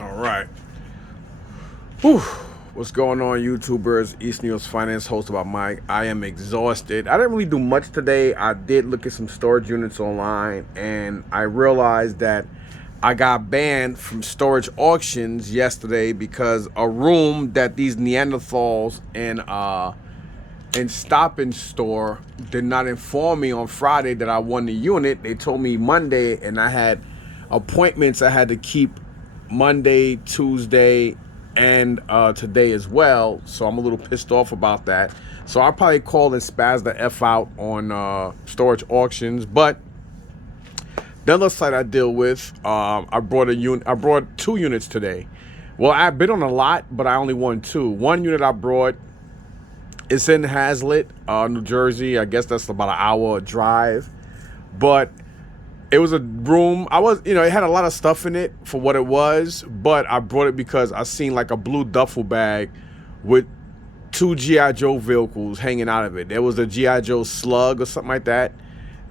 All right. Whew. What's going on, YouTubers? East New York's finance host about Mike. I am exhausted. I didn't really do much today. I did look at some storage units online, and I realized that I got banned from storage auctions yesterday because a room that these Neanderthals in Stop and Store did not inform me on Friday that I won the unit. They told me Monday, and I had appointments I had to keep Monday, Tuesday, and today as well. So I'm a little pissed off about that. So I'll probably call and spaz the F out on storage auctions. But the other site I deal with, I brought two units today. Well, I bid on a lot, but I only won two. One unit I brought, it's in Hazlitt, New Jersey. I guess that's about an hour drive. But it was a room. It had a lot of stuff in it for what it was, but I brought it because I seen like a blue duffel bag with two G.I. Joe vehicles hanging out of it. There was a G.I. Joe Slug or something like that.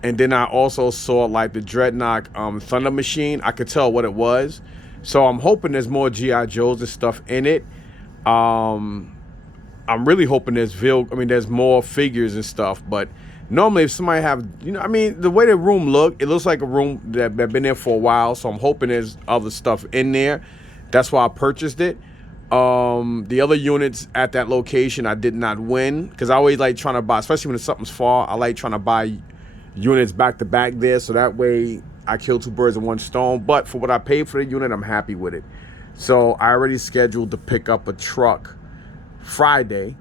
And then I also saw like the Dreadnought Thunder Machine. I could tell what it was. So I'm hoping there's more G.I. Joes and stuff in it. I'm really hoping there's more figures and stuff, but normally if somebody have, the way the room look, it looks like a room that been there for a while, so I'm hoping there's other stuff in there. That's why I purchased it. The other units at that location I did not win, because I always like trying to buy, especially when something's far, I like trying to buy units back to back there, so that way I kill two birds with one stone. But for what I paid for the unit, I'm happy with it. So I already scheduled to pick up a truck Friday,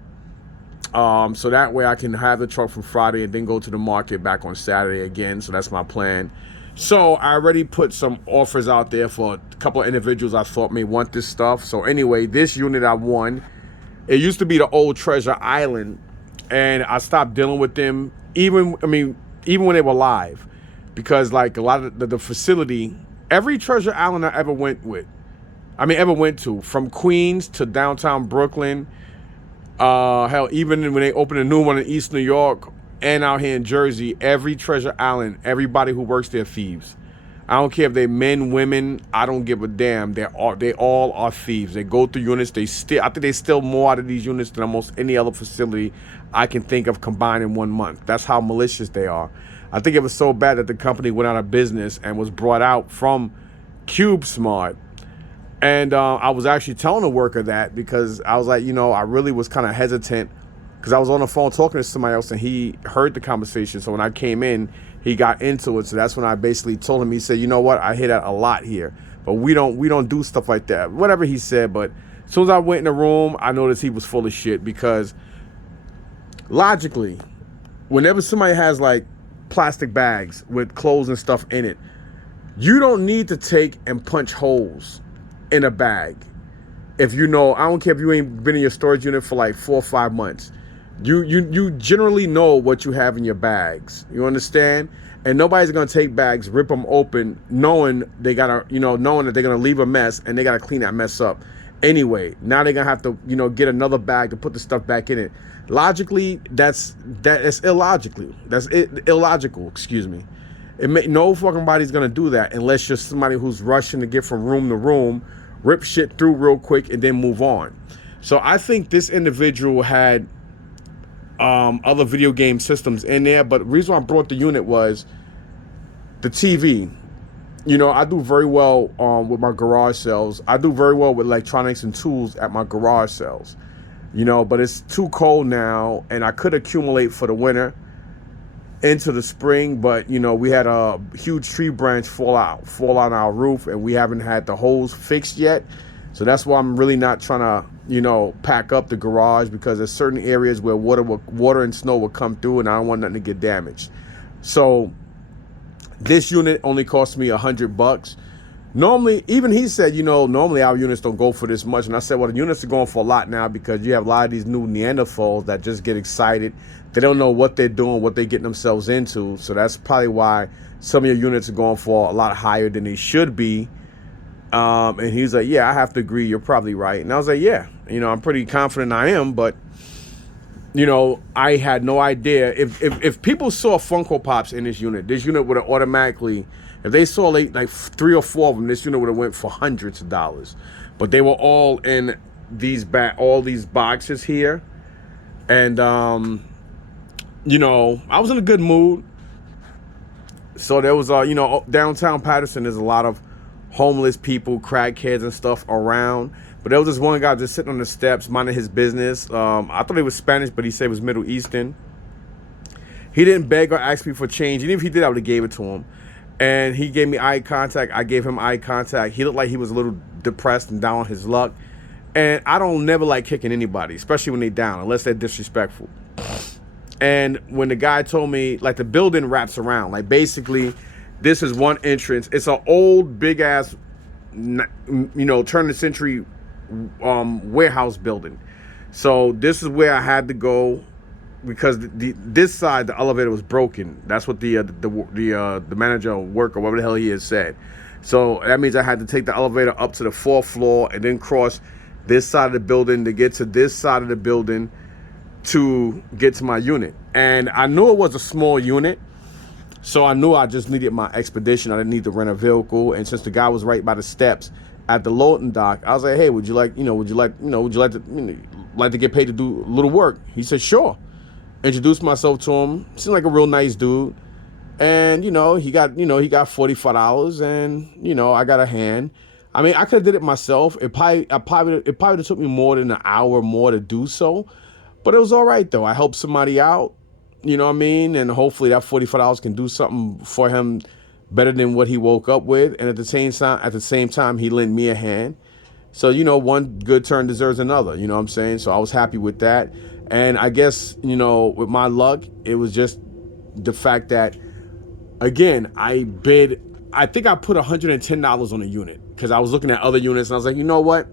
so that way I can have the truck from Friday and then go to the market back on Saturday again. So that's my plan. So I already put some offers out there for a couple of individuals I thought may want this stuff. So anyway, this unit I won, it used to be the old Treasure Island, and I stopped dealing with them even when they were live, because like a lot of the facility, every Treasure Island I ever went to, from Queens to downtown Brooklyn, hell, even when they opened a new one in East New York and out here in Jersey, every Treasure Island, everybody who works there thieves. I don't care if they're men, women, I don't give a damn. They all are thieves. They go through units, I think they steal more out of these units than almost any other facility I can think of combined in 1 month. That's how malicious they are. I think it was so bad that the company went out of business and was brought out from CubeSmart. And I was actually telling a worker that, because I was like, I really was kind of hesitant, because I was on the phone talking to somebody else and he heard the conversation. So when I came in, he got into it. So that's when I basically told him, he said, you know what, I hear that a lot here, but we don't do stuff like that. Whatever he said. But as soon as I went in the room, I noticed he was full of shit, because logically, whenever somebody has like plastic bags with clothes and stuff in it, you don't need to take and punch holes in a bag. If I don't care if you ain't been in your storage unit for like 4 or 5 months, you generally know what you have in your bags. You understand? And nobody's gonna take bags, rip them open, knowing that they're gonna leave a mess and they gotta clean that mess up. Anyway, now they're gonna have to, get another bag to put the stuff back in it. Logically, that's illogical. That's illogical. Excuse me. No fucking body's gonna do that unless you're somebody who's rushing to get from room to room, rip shit through real quick, and then move on. So I think this individual had other video game systems in there, but the reason why I brought the unit was the TV. I do very well with my garage sales. I do very well with electronics and tools at my garage sales. But it's too cold now, and I could accumulate for the winter into the spring, but we had a huge tree branch fall on our roof, and we haven't had the hose fixed yet. So that's why I'm really not trying to pack up the garage, because there's certain areas where water and snow will come through, and I don't want nothing to get damaged. So this unit only cost me $100. Normally, even he said, normally our units don't go for this much. And I said, well, the units are going for a lot now, because you have a lot of these new Neanderthals that just get excited. They don't know what they're doing, what they're getting themselves into. So that's probably why some of your units are going for a lot higher than they should be. And he's like, yeah, I have to agree. You're probably right. And I was like, yeah, I'm pretty confident I am. But, I had no idea. If people saw Funko Pops in this unit would have automatically, If they saw like 3 or 4 of them, this unit would have went for hundreds of dollars. But they were all in all these boxes here, and you know, I was in a good mood. So there was you know, downtown Patterson, there's a lot of homeless people, crackheads and stuff around. But there was this one guy just sitting on the steps minding his business. I thought he was Spanish, but he said it was Middle Eastern. He didn't beg or ask me for change. And even if he did, I would have gave it to him. And he gave me eye contact. I gave him eye contact. He looked like he was a little depressed and down on his luck. And I don't never like kicking anybody, especially when they're down, unless they're disrespectful. And when the guy told me, like, the building wraps around, like, basically, this is one entrance. It's an old, big ass, you know, turn of the century warehouse building. So this is where I had to go because this side, the elevator was broken. That's what the manager or worker, whatever the hell he is, said. So that means I had to take the elevator up to the 4th floor and then cross this side of the building to get to this side of the building to get to my unit. And I knew it was a small unit, so I knew I just needed my expedition. I didn't need to rent a vehicle. And since the guy was right by the steps at the loading dock, I was like, hey, would you like to get paid to do a little work? He said, sure. Introduced myself to him. Seemed like a real nice dude. And, he got $45 and, I got a hand. I mean, I could have did it myself. It probably took me more than an hour more to do so. But it was all right, though. I helped somebody out, you know what I mean? And hopefully that $45 can do something for him better than what he woke up with. And at the same time, he lent me a hand. So, one good turn deserves another, you know what I'm saying? So I was happy with that. And I guess, with my luck, it was just the fact that, again, I think I put $110 on a unit because I was looking at other units and I was like, you know what?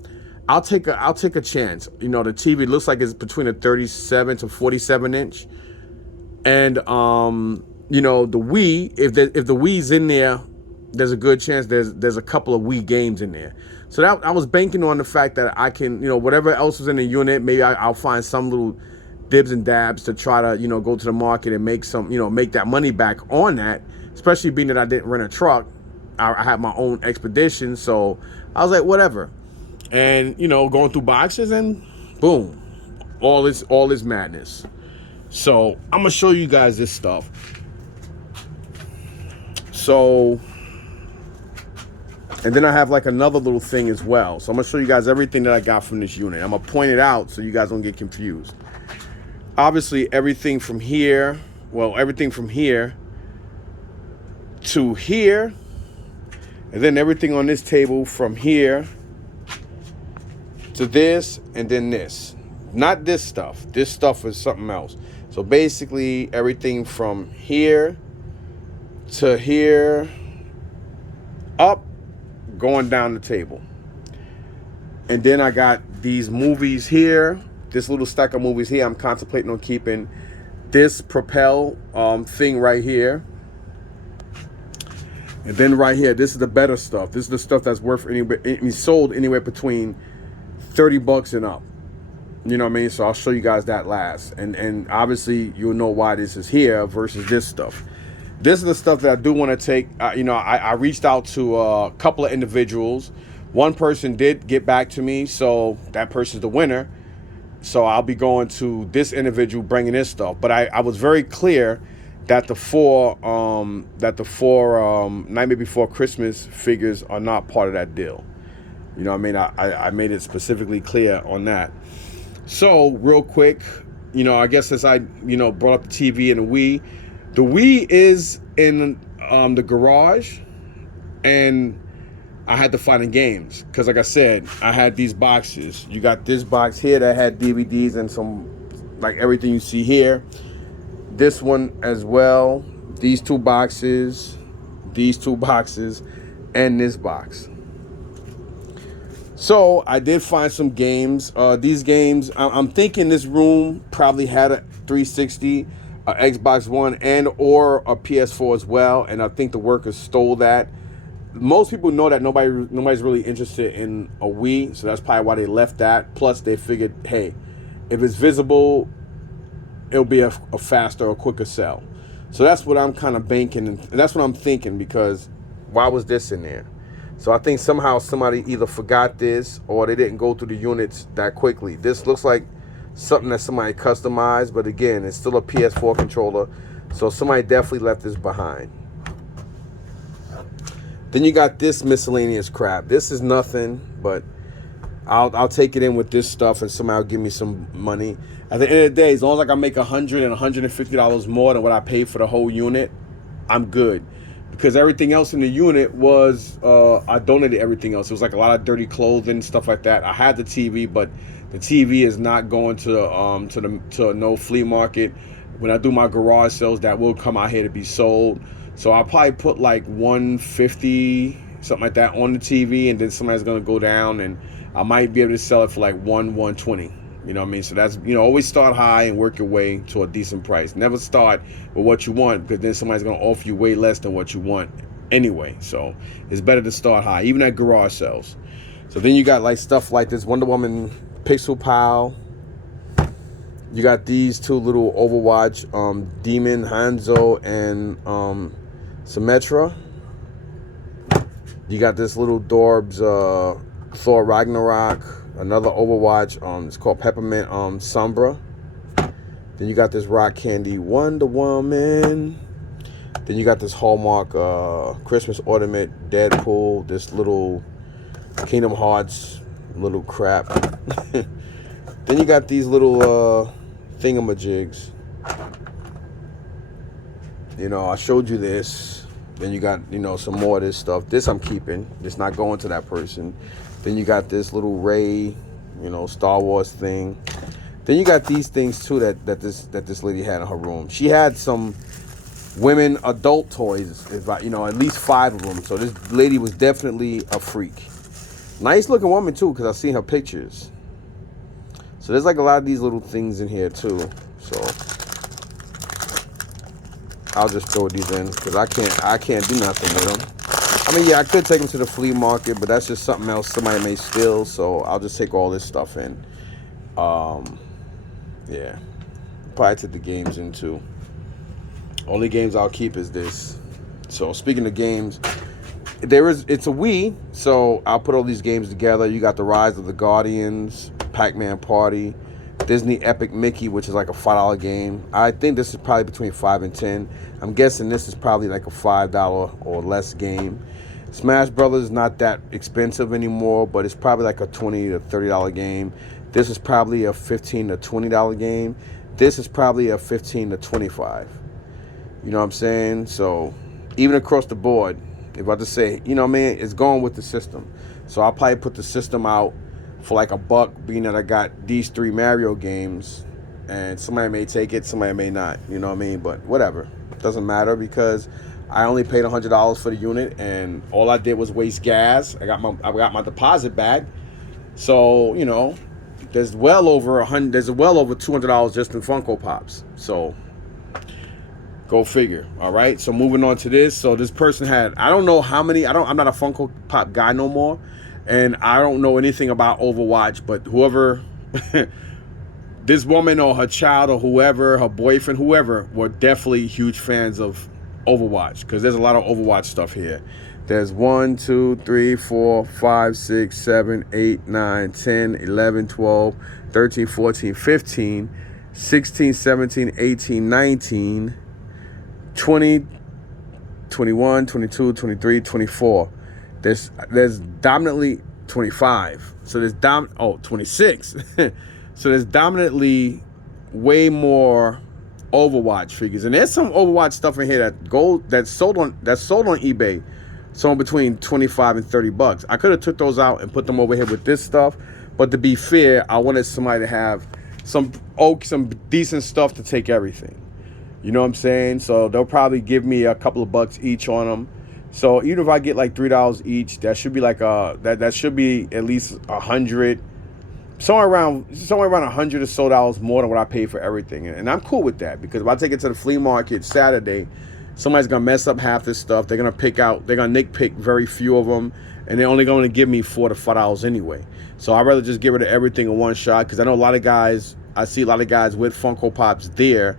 I'll take a chance. The TV looks like it's between a 37 to 47 inch. And, the Wii, if the Wii's in there, there's a good chance there's a couple of Wii games in there. So that I was banking on the fact that I can, whatever else was in the unit, maybe I'll find some little dibs and dabs to try to, go to the market and make make that money back on that, especially being that I didn't rent a truck. I had my own expedition. So I was like, whatever. And, going through boxes and boom, all this madness. So I'm going to show you guys this stuff. So, and then I have like another little thing as well. So I'm going to show you guys everything that I got from this unit. I'm going to point it out so you guys don't get confused. Obviously, everything from here to here, and then everything on this table from here to this, and then this. Not this stuff. This stuff is something else. So basically, everything from here to here, up, going down the table. And then I got these movies here. This little stack of movies here. I'm contemplating on keeping this Propel thing right here. And then right here, this is the better stuff. This is the stuff that's sold anywhere between $30 and up. You know what I mean? So I'll show you guys that last. And obviously you'll know why this is here versus this stuff. This is the stuff that I do want to take. I reached out to a couple of individuals. One person did get back to me, so that person's the winner. So I'll be going to this individual bringing this stuff. But I was very clear that the four Nightmare Before Christmas figures are not part of that deal. You know what I mean? I made it specifically clear on that. So real quick, I guess as I brought up the TV and the Wii is in the garage, and I had to find the games because, like I said, I had these boxes. You got this box here that had DVDs and some, like, everything you see here. This one as well. These two boxes, and this box. So I did find some games. These games, I'm thinking this room probably had a 360, a Xbox One, and or a PS4 as well. And I think the workers stole that. Most people know that nobody's really interested in a Wii, so that's probably why they left that. Plus, they figured, hey, if it's visible, it'll be a faster or quicker sell. So that's what I'm kind of banking, and that's what I'm thinking, because why was this in there? So I think somehow somebody either forgot this or they didn't go through the units that quickly. This looks like something that somebody customized, but again, it's still a PS4 controller, so somebody definitely left this behind. Then you got this miscellaneous crap. This is nothing, but I'll take it in with this stuff and somehow give me some money. At the end of the day, as long as I can make $100 and $150 more than what I paid for the whole unit, I'm good. Because everything else in the unit was, I donated everything else. It was like a lot of dirty clothing, stuff like that. I had the TV, but the TV is not going to no flea market. When I do my garage sales, that will come out here to be sold. So I'll probably put like 150, something like that, on the TV, and then somebody's gonna go down, and I might be able to sell it for like 120. You know what I mean? So that's, always start high and work your way to a decent price. Never start with what you want, because then somebody's gonna offer you way less than what you want anyway. So it's better to start high, even at garage sales. So then you got like stuff like this Wonder Woman Pixel Pal. You got these two little Overwatch Demon, Hanzo, and Symmetra. You got this little Dorbs Thor Ragnarok, another Overwatch, it's called Peppermint Sombra. Then you got this Rock Candy Wonder Woman. Then you got this Hallmark Christmas Ornament Deadpool, this little Kingdom Hearts little crap. Then you got these little thingamajigs. I showed you this. Then you got, some more of this stuff. This I'm keeping. It's not going to that person. Then you got this little Rey, Star Wars thing. Then you got these things too that this lady had in her room. She had some women adult toys, at least 5 of them. So this lady was definitely a freak. Nice looking woman too, because I've seen her pictures. So there's like a lot of these little things in here too. So I'll just throw these in because I can't do nothing with them. I mean, yeah, I could take them to the flea market, but that's just something else somebody may steal. So I'll just take all this stuff in. Yeah, probably take the games in too. Only games I'll keep is this. So speaking of games, it's a Wii, so I'll put all these games together. You got the Rise of the Guardians, Pac-Man Party, Disney Epic Mickey, which is like a $5 game. I think this is probably between 5 and 10. I'm guessing this is probably like a $5 or less game. Smash Brothers is not that expensive anymore, but it's probably like a $20 to $30 game. This is probably a $15 to $20 game. This is probably a $15 to $25. You know what I'm saying? So even across the board, if I just say, it's going with the system. So I'll probably put the system out for like $1, being that I got these 3 Mario games, and somebody may take it, somebody may not, you know what I mean? But whatever, doesn't matter, because I only paid $100 for the unit, and all I did was waste gas. I got my deposit back, so there's well over $200 just in Funko Pops. So go figure. All right. So moving on to this. So this person had, I don't know how many. I'm not a Funko Pop guy no more, and I don't know anything about Overwatch. But whoever, this woman or her child or whoever, her boyfriend, whoever, were definitely huge fans of Overwatch, because there's a lot of Overwatch stuff here. There's 1, 2, 3, 4, 5, 6, 7, 8, 9, 10, 11, 12, 13, 14, 15, 16, 17, 18, 19, 20, 21, 22, 23, 24. There's dominantly 25. So there's 26. So there's dominantly way more Overwatch figures. And there's some Overwatch stuff in here that's sold on eBay, somewhere between $25 and $30. I could have took those out and put them over here with this stuff, but to be fair, I wanted somebody to have some decent stuff to take everything. You know what I'm saying? So they'll probably give me a couple of bucks each on them. So even if I get like $3 each, that should be like that should be at least $100, somewhere around $100 or so more than what I paid for everything. And I'm cool with that, because if I take it to the flea market Saturday, somebody's gonna mess up half this stuff. They're gonna nitpick very few of them, and they're only going to give me $4 to $5 anyway. So I'd rather just get rid of everything in one shot, because I see a lot of guys with Funko Pops there,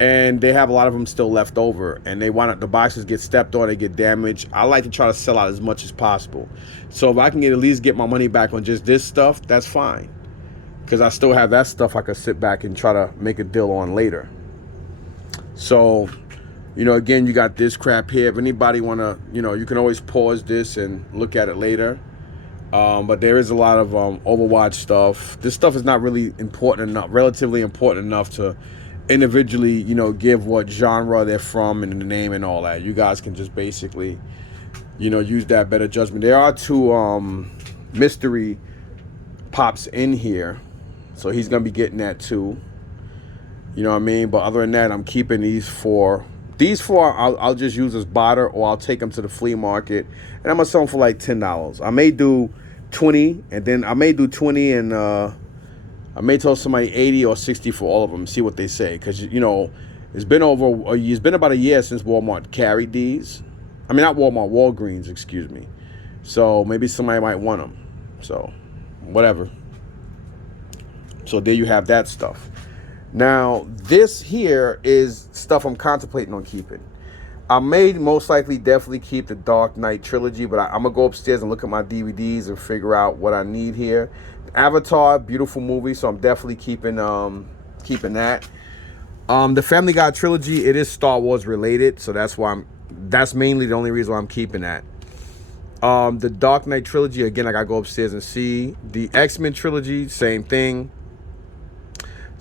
and they have a lot of them still left over, and they want the boxes get stepped on, they get damaged. I like to try to sell out as much as possible. So if I can at least get my money back on just this stuff, that's fine, because I still have that stuff I could sit back and try to make a deal on later. So, you know, again, you got this crap here. If anybody want to, you know, you can always pause this and look at it later. But there is a lot of Overwatch stuff. This stuff is not really important enough, relatively important enough to individually, you know, give what genre they're from and the name and all that. You guys can just basically, you know, use that better judgment. There are two mystery pops in here, so he's gonna be getting that too. You know what I mean? But other than that, I'm keeping these four. These four I'll just use as barter, or I'll take them to the flea market, and I'm gonna sell them for like $10. I may do 20, and then I may do 20, and I may tell somebody 80 or 60 for all of them. See what they say, because you know it's been about a year since Walmart carried these. I mean, not Walmart, Walgreens, excuse me. So maybe somebody might want them. So whatever. So there you have that stuff. Now, this here is stuff I'm contemplating on keeping. I may most likely definitely keep the Dark Knight trilogy, but I'm going to go upstairs and look at my DVDs and figure out what I need here. Avatar, beautiful movie, so I'm definitely keeping that. The Family Guy trilogy, it is Star Wars related, so that's mainly the only reason why I'm keeping that. The Dark Knight trilogy, again, I got to go upstairs and see. The X-Men trilogy, same thing.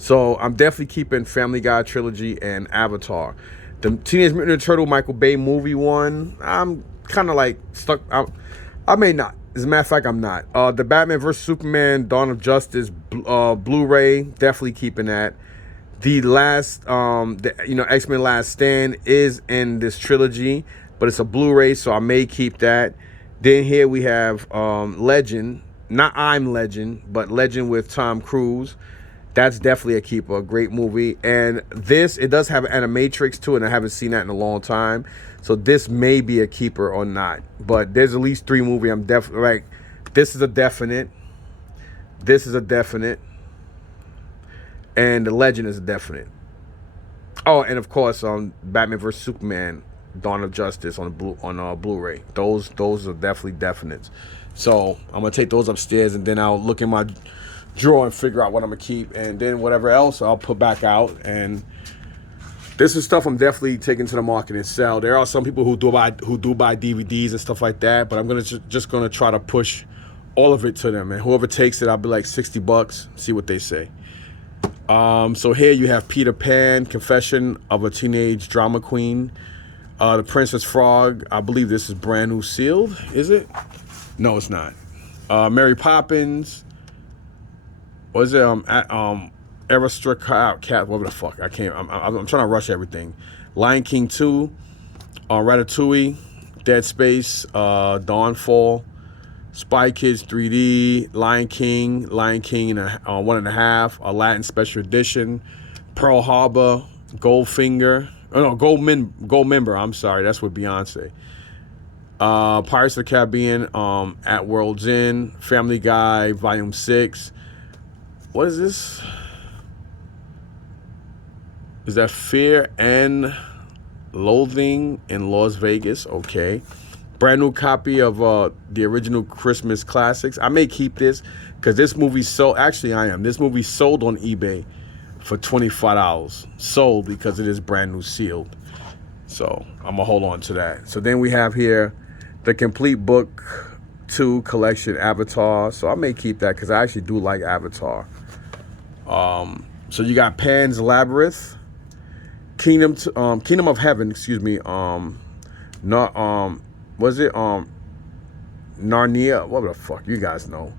So I'm definitely keeping Family Guy trilogy and Avatar. The Teenage Mutant Ninja Turtle Michael Bay movie one, I'm kind of like stuck. I may not. As a matter of fact, I'm not. The Batman vs. Superman Dawn of Justice Blu-ray, definitely keeping that. The last, X-Men Last Stand is in this trilogy, but it's a Blu-ray, so I may keep that. Then here we have Legend, not I'm Legend, but Legend with Tom Cruise. That's definitely a keeper, a great movie. And this, it does have an animatrix to it, and I haven't seen that in a long time. So this may be a keeper or not. But there's at least 3 movies I'm definitely, like, this is a definite. This is a definite. And The Legend is a definite. Oh, and of course, Batman vs. Superman, Dawn of Justice on Blu-ray. Those are definitely definites. So I'm going to take those upstairs, and then I'll look in my drawer and figure out what I'm gonna keep, and then whatever else I'll put back out. And this is stuff I'm definitely taking to the market and sell. There are some people who do buy DVDs and stuff like that, but I'm gonna just gonna try to push all of it to them, and whoever takes it, I'll be like $60. See what they say. So here you have Peter Pan, Confession of a Teenage Drama Queen, The Princess Frog. I believe this is brand new sealed. Is it? No, it's not. Mary Poppins. What is it? Aristocrat, whatever the fuck. I can't. I'm trying to rush everything. Lion King 2, Ratatouille, Dead Space, Dawnfall, Spy Kids 3D, Lion King and 1.5, Aladdin Special Edition, Pearl Harbor, Goldfinger. Oh no, Goldmember. I'm sorry, that's with Beyonce. Pirates of the Caribbean, At World's End, Family Guy, Volume 6. What is this? Is that Fear and Loathing in Las Vegas? Okay. Brand new copy of the original Christmas classics. I may keep this because this movie sold. Actually, I am. This movie sold on eBay for $25. Sold because it is brand new sealed. So I'm gonna hold on to that. So then we have here the complete book 2 collection Avatar. So I may keep that because I actually do like Avatar. So you got Pan's Labyrinth, Kingdom of Heaven, excuse me. Was it Narnia? What the fuck? You guys know.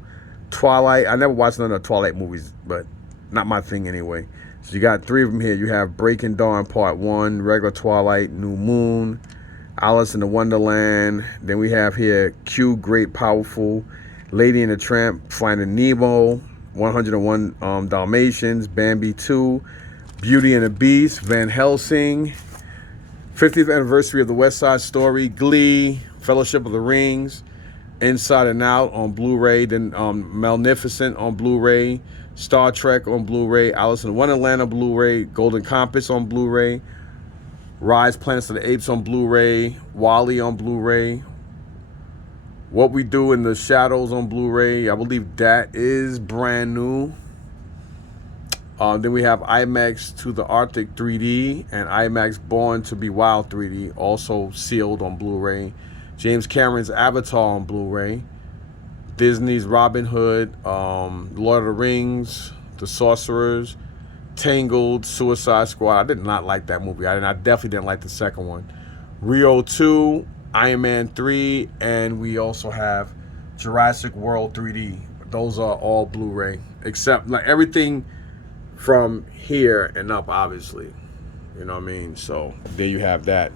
Twilight. I never watched none of the Twilight movies, but not my thing anyway. So you got 3 of them here. You have Breaking Dawn Part 1, Regular Twilight, New Moon, Alice in the Wonderland. Then we have here Q, Great Powerful, Lady and the Tramp, Finding Nemo, 101 Dalmatians, Bambi 2, Beauty and the Beast, Van Helsing, 50th anniversary of the West Side Story, Glee, Fellowship of the Rings, Inside and Out on Blu-ray, then Magnificent on Blu-ray, Star Trek on Blu-ray, Alice in Wonderland on Blu-ray, Golden Compass on Blu-ray, Rise Planets of the Apes on Blu-ray, Wall-E on Blu-ray, What We Do in the Shadows on Blu-ray. I believe that is brand new. Then we have IMAX to the Arctic 3D and IMAX Born to Be Wild 3D, also sealed on Blu-ray. James Cameron's Avatar on Blu-ray. Disney's Robin Hood, Lord of the Rings, The Sorcerers, Tangled, Suicide Squad. I did not like that movie. I definitely didn't like the second one. Rio 2, Iron Man 3, and we also have Jurassic World 3D. Those are all Blu-ray, except like everything from here and up, obviously. You know what I mean? So there you have that.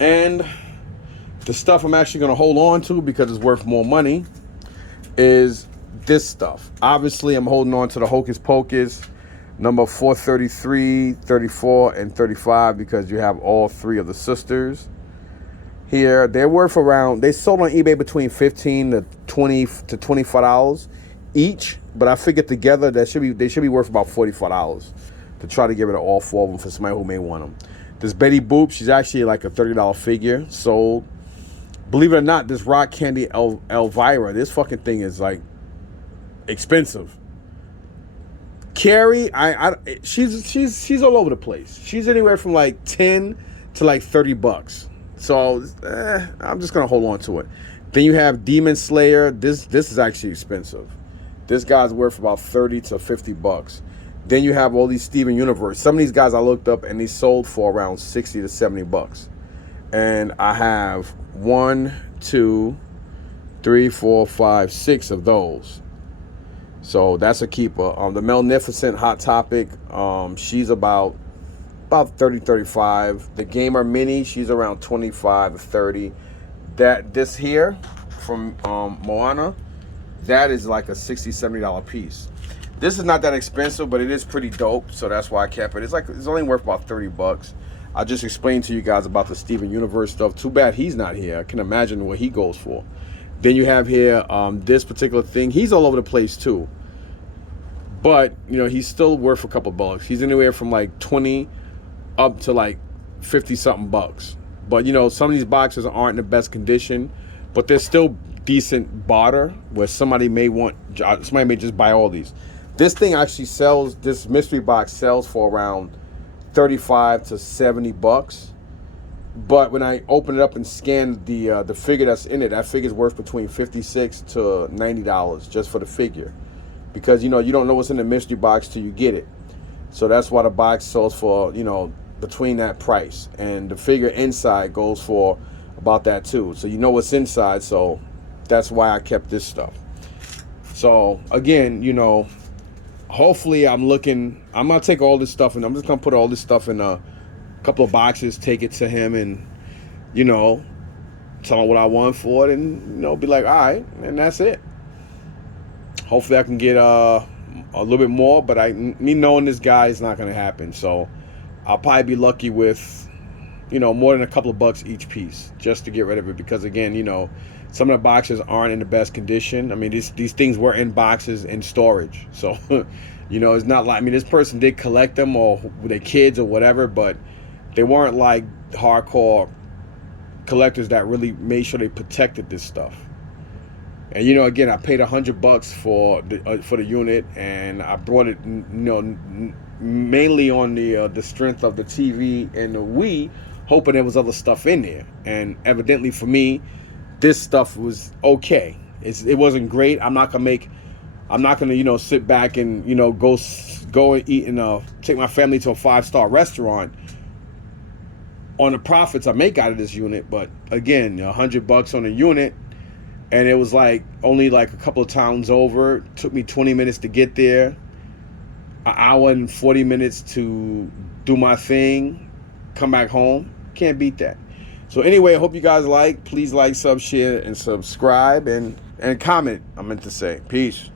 And the stuff I'm actually going to hold on to because it's worth more money is this stuff. Obviously, I'm holding on to the Hocus Pocus number 433, 34, and 35 because you have all three of the sisters here. They're worth around, they sold on eBay between $15 to $20 to $25 each, but I figured together they should be worth about $45 to try to give it to all four of them for somebody who may want them. This Betty Boop, she's actually like a $30 figure sold. Believe it or not, this Rock Candy Elvira, this fucking thing is like expensive. Carrie, she's all over the place. She's anywhere from like 10 to like $30. So I'm just gonna hold on to it. Then you have Demon Slayer. This is actually expensive. This guy's worth about 30 to $50. Then you have all these Steven Universe. Some of these guys I looked up and they sold for around 60 to $70. And I have 1, 2, 3, 4, 5, 6 of those. So that's a keeper. The Magnificent Hot Topic, she's about 30, 35. The Gamer Mini, she's around 25 to 30. This here from Moana, that is like a $60, $70 piece. This is not that expensive, but it is pretty dope, so that's why I kept it. It's only worth about $30. I just explained to you guys about the Steven Universe stuff. Too bad he's not here. I can imagine what he goes for. Then you have here this particular thing. He's all over the place too, but you know he's still worth a couple bucks. He's anywhere from like 20 up to like 50 something bucks. But you know some of these boxes aren't in the best condition, but they're still decent barter where somebody may just buy all these. This thing actually sells. This mystery box sells for around 35 to 70 bucks. But when I open it up and scan the figure that's in it, that figure's worth between $56 to $90 just for the figure, because you know you don't know what's in the mystery box till you get it. So that's why the box sells for between that price, and the figure inside goes for about that too. So you know what's inside. So that's why I kept this stuff. So again, hopefully I'm gonna take all this stuff and I'm just gonna put all this stuff in a couple of boxes, take it to him, and tell him what I want for it, and be like, all right, and that's it. Hopefully I can get a little bit more, but me knowing this guy is not gonna happen. So I'll probably be lucky with more than a couple of bucks each piece just to get rid of it, because again, some of the boxes aren't in the best condition. I mean, these things were in boxes in storage, so it's not like, this person did collect them or their kids or whatever, but they weren't like hardcore collectors that really made sure they protected this stuff. And again, I paid $100 for the unit, and I brought it mainly on the strength of the TV and the Wii, hoping there was other stuff in there. And evidently for me, this stuff was okay. It wasn't great. I'm not gonna sit back and go and eat and take my family to a 5-star restaurant on the profits I make out of this unit. But again, $100 on a unit, and it was like only like a couple of towns over. It took me 20 minutes to get there, an hour and 40 minutes to do my thing, come back home. Can't beat that. So anyway, I hope you guys please like, sub, share, and subscribe, and comment, I meant to say. Peace.